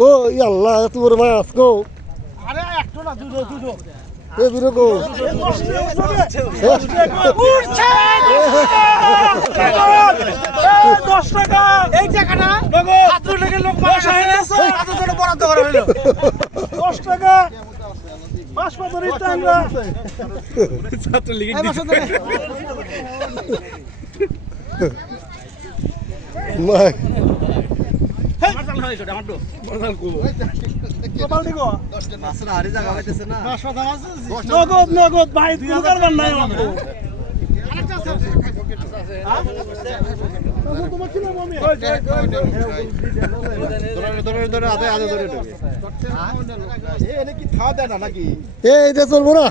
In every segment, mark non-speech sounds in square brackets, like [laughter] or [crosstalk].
ও ইয়াল্লাহ এত বড় মাছ গো আরে একটা না দুটো দুটো এ গো দশ টাকা। এই টাকাটা ছাত্র লীগের লোক জন্য বরাদ্দ করা হইল দশ টাকা। মাস পাতর ইটা আমরা ছাত্র লীগের মাছ নগদ নগদ। ভাই কারবার নাই এটা চলবো না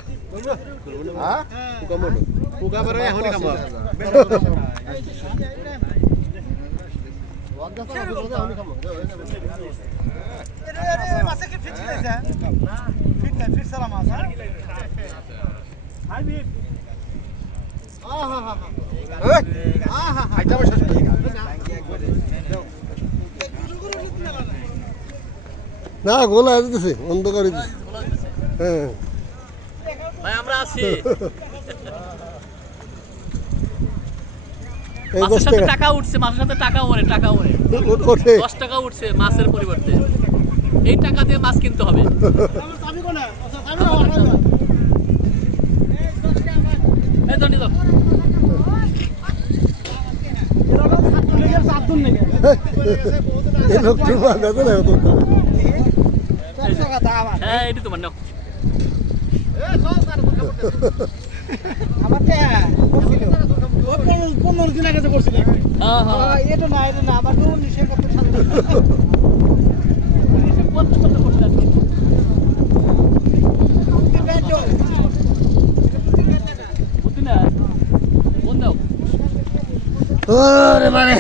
ফিট ছিলেছে ফিট নাই ফিট সালা মাছ হাই বিট না গোলা দিতেছে অন্ধকার দিতেছে হ্যাঁ। ভাই আমরা আছি। এই দশ টাকা। টাকা উঠছে মাছের সাথে টাকা ওরে টাকা ওরে ওঠে। দশ টাকা উঠছে মাছের পরিবর্তে। এই টাকা দিয়ে মাছ কিনতে হবে। [laughs] [laughs] এই লোক তো হ্যাঁ এটি তোমার নাও। পনেরো পনেরো দিন আগে যে করছিল। হ্যাঁ হ্যাঁ। এটা না এটা না আমার তো উনিশে কত সাল পঞ্চাশ লাগবে। বুদ্ধি না ফোন দাও ওরে মানে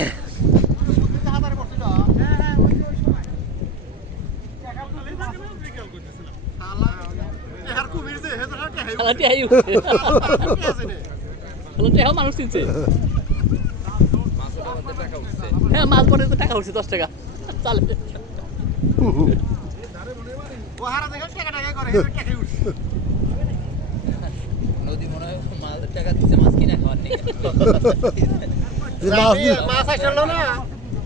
খেলাটি আই উঠছে খেলাটি হ্যাঁ মানুষ কিনছে হ্যাঁ মাছ পরে তো টাকা উঠছে দশ টাকা। চালে। নদী মনে হয় মাছ টাকা দিচ্ছে মাছ কিনে খাওয়ার নেই। মাছ আসলো না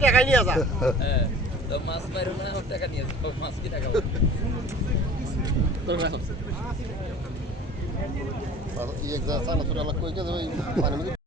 টাকা নিয়ে যা। হ্যাঁ তো মাছ বাইরে মনে হয় টাকা নিয়ে যাব মাছ কিনে খাব Alltså, i exakt samma tror jag att jag går